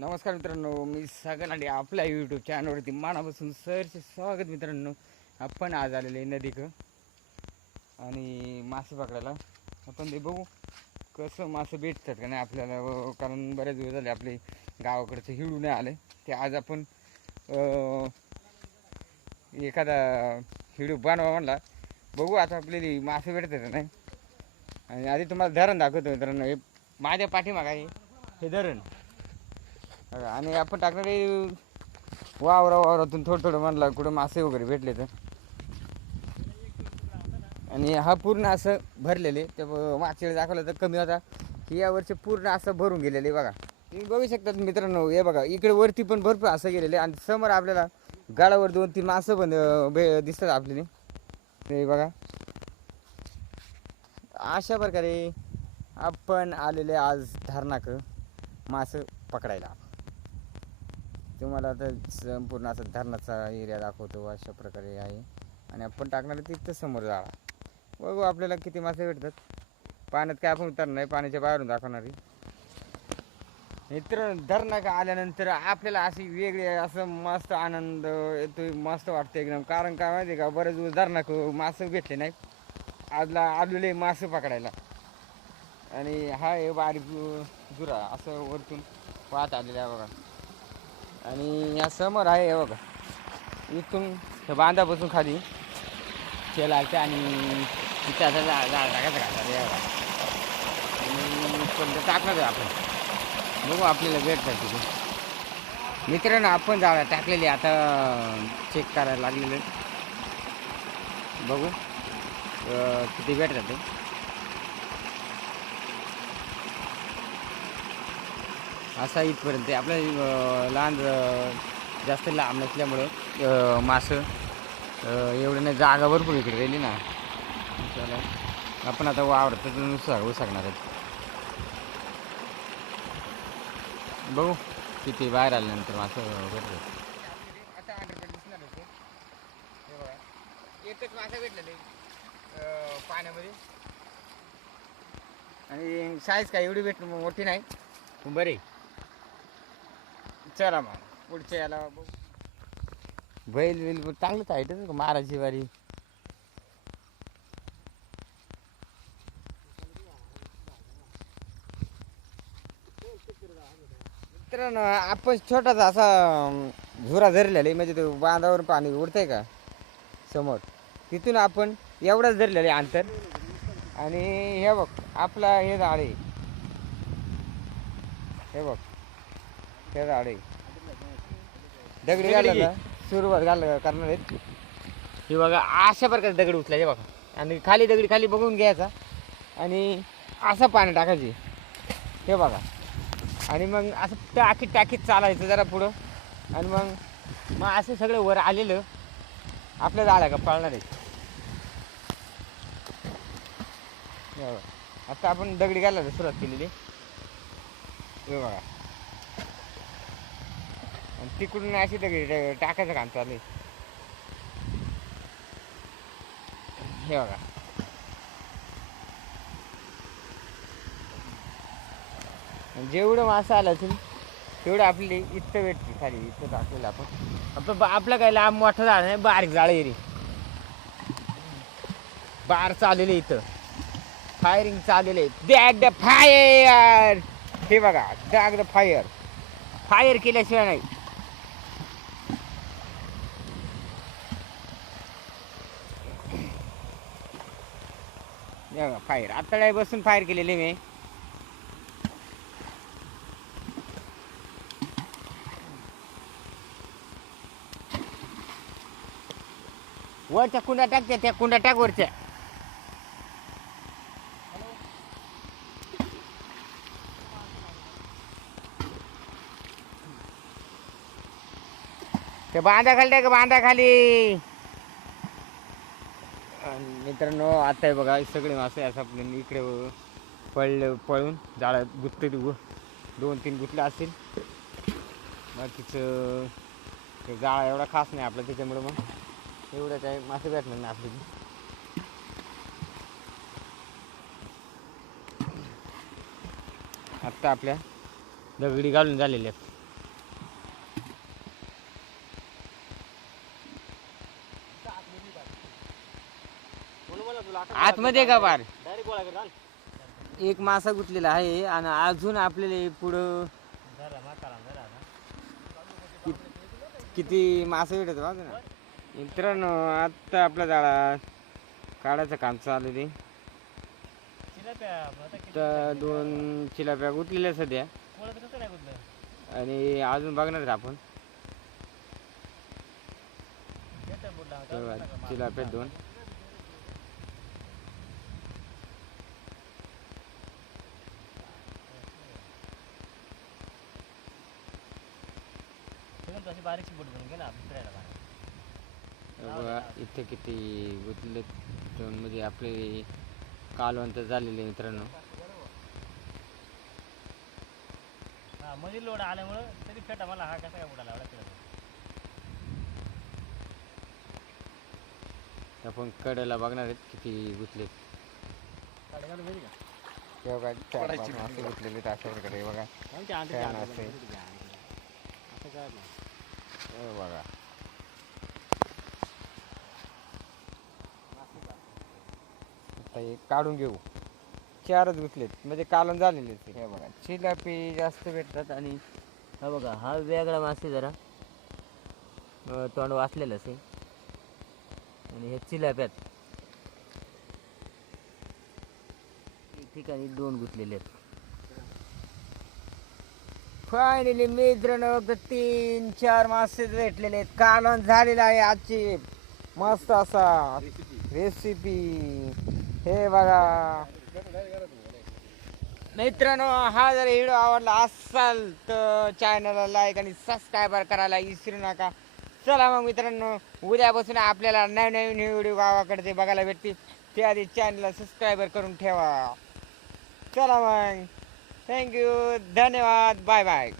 नमस्कार मित्रांनो मी सागर आणि आपल्या यूट्यूब चॅनलवरती मनापासून सरचे स्वागत मित्रांनो. आपण आज आलेले नदीक आणि मासे पकडायला. आपण ते बघू कसं मासे भेटतात का नाही आपल्याला हो, हो, कारण बरेच दिवस झाले आपले गावाकडचं हिडू नाही आले. ते आज आपण एखादा हिडू बनवा म्हणला. बघू आता आपल्याला मासे भेटतात का नाही. आणि आधी तुम्हाला धरण दाखवतो मित्रांनो. हे माझ्या पाठीमागं आहे हे धरण. आणि आपण टाकणारे वावरा वावरातून थोडं थोडं म्हणला कुठं मासे वगैरे भेटले तर. आणि हा पूर्ण असं भरलेले ते मागच्या दाखवलं तर कमी होता. की यावरचे पूर्ण असं भरून गेलेले बघा. तुम्ही बघू शकतात मित्रांनो हे बघा इकडे वरती पण भरपूर असं गेलेले आणि समोर आपल्याला गाडावर दोन तीन मासं पण भे- दिसतात आपल्याला. ते बघा. अशा प्रकारे आपण आलेले आज धारणाक मासं पकडायला. तुम्हाला आता संपूर्ण असा धरणाचा एरिया दाखवतो अशा प्रकारे आहे. आणि आपण टाकणार तिथं समोर जाळा. बघू आपल्याला किती मासे भेटतात. पाण्यात काय आपण उतरणार नाही पाण्याच्या बाहेरून दाखवणार मित्र धरणाक आल्यानंतर आपल्याला अशी वेगळी असं मस्त आनंद येतो मस्त वाटतं एकदम. कारण काय माहिती आहे का बरेच दिवस धरणाक मासे भेटले नाही आजला आलेले मासे पकडायला. आणि हा हे बारीक जुरा असं वरतून वाहत आलेला आहे बघा. आणि या समोर आहे हे बघा. इथून त्या बांधापासून खाली ते आलते आणि तिथे आता जा जा घालतात हे बघा आणि पण टाकणार आहे आपण. बघू आपल्याला भेटतात तिथे. मित्रांनो आपण जाळ्या टाकलेली आता चेक करायला लागलेले बघू. किती भेटतात ते. असा इथपर्यंत आपल्या लहान जास्त लांब नसल्यामुळं मासं एवढं नाही जागा भरपूर इकडे राहिली ना. चला आपण आता वावरत नुसार उसकणार आहेत. बघू किती बाहेर आल्यानंतर मासं भेटलं आता एकच मासा भेटलेले. पाण्यामध्ये. आणि साईज काय एवढी भेट मोठी नाही. बरी बरे. चला मग पुढच्या याला बघू. बैल बिल पण चांगलंच आहे का महाराजची वारी मित्रांनो आपण छोटासा असा अं, झुरा धरलेला आहे म्हणजे तो बांधावर पाणी उडतंय का? समोर. तिथून आपण एवढंच धरलेलं आहे अंतर. आणि हे बघ आपला हे झाड आहे. हे बघ. हे झाड आहे दगडी घालायला सुरुवात घाल करणार आहेत. हे बघा अशा प्रकारे दगड उचलायचे बघा. आणि खाली दगडी खाली बघून घ्यायचा. आणि असं पाणी टाकायचे. हे बघा. आणि मग असं टाकीत टाकीत चालायचं जरा पुढं. आणि मग मग असं सगळं वर आलेलं आपल्या झाडा का पाळणार आहे हे बघा. आता आपण दगडी घालायला सुरुवात केलेली. हे बघा. तिकडून अशी दगडी टाकायचं काम चालू आहे. हे बघा. जेवढं मासा आलं असेल तेवढं आपली इथं भेटते खाली इथं टाकलेलं आपण. आपण आपलं काय लांब मोठं झाड नाही बारीक जाळं एरी बार चाललेलं इथं. फायरिंग चाललेलं आहे दॅग द फायर हे बघा दॅग द फायर फायर केल्याशिवाय नाही. फायर. आता बसून फायर केलेले मी. वरच्या कुंडा टाकत्या त्या कुंडा टाक वरच्या. ते बांधा खाली टाक बांधा खाली. मित्रांनो आता आहे बघा सगळे मासे असं आपल्याला इकडे पळले पळून जाळ्यात गुत्ते दोन तीन गुतले असतील. बाकीचं ते जाळा एवढा खास नाही आपला त्याच्यामुळे मग. एवढं काय मासे भेटणार नाही आपली आत्ता आपल्या दगडी घालून झालेल्या आहेत. आतमध्ये का बार. एक मासा गुतलेला आहे आणि अजून आपल्याला पुढं आता. किती मासे भेटत बघा ना. मित्रांनो आत्ता आपल्या जाळा काढायचं काम चालू आता किती तर दोन चिलाप्या गुतलेल्या सध्या? आणि अजून बघणार आपण. हे चिलाप्या दोन तुम्ही तशी बारीकशी बोट बनवून घे ना फिरायला बघा इथे किती गुतले दोन म्हणजे आपले कालवंत झालेले मित्रांनो. हा मध्ये लोड आल्यामुळं तरी फेटा मला हा कसा काय बुडाला एवढा फिरत आपण कडेला बघणार आहेत किती गुतले बघा चार पाच मासे गुतलेले आहेत अशा प्रकारे हे बघा. छान असते हे बघा. आता हे काढून घेऊ. चारच गुतलेत म्हणजे कालून झालेले आहेत. हे बघा चिलापी जास्त भेटतात आणि हा बघा हा वेगळा मासे जरा. अं, तोंड वाचलेलंच आहे आणि हे चिलाप्यात एक ठिकाणी दोन गुतलेले आहेत. फायनली मित्रांनो फक्त तीन चार मासे भेटलेले आहेत. कालवण झालेला आहे आजची. मस्त असा रेसिपी हे बघा. मित्रांनो हा जर व्हिडिओ आवडला असाल तर चॅनलला लाईक आणि सबस्क्राईबर करायला विसरू नका. चला मग मित्रांनो उद्यापासून आपल्याला नवीन नवीन व्हिडिओ गावाकडचे बघायला भेटतील त्याआधी चॅनलला सबस्क्राईबर करून ठेवा. चला मग. थँक्यू धन्यवाद बाय बाय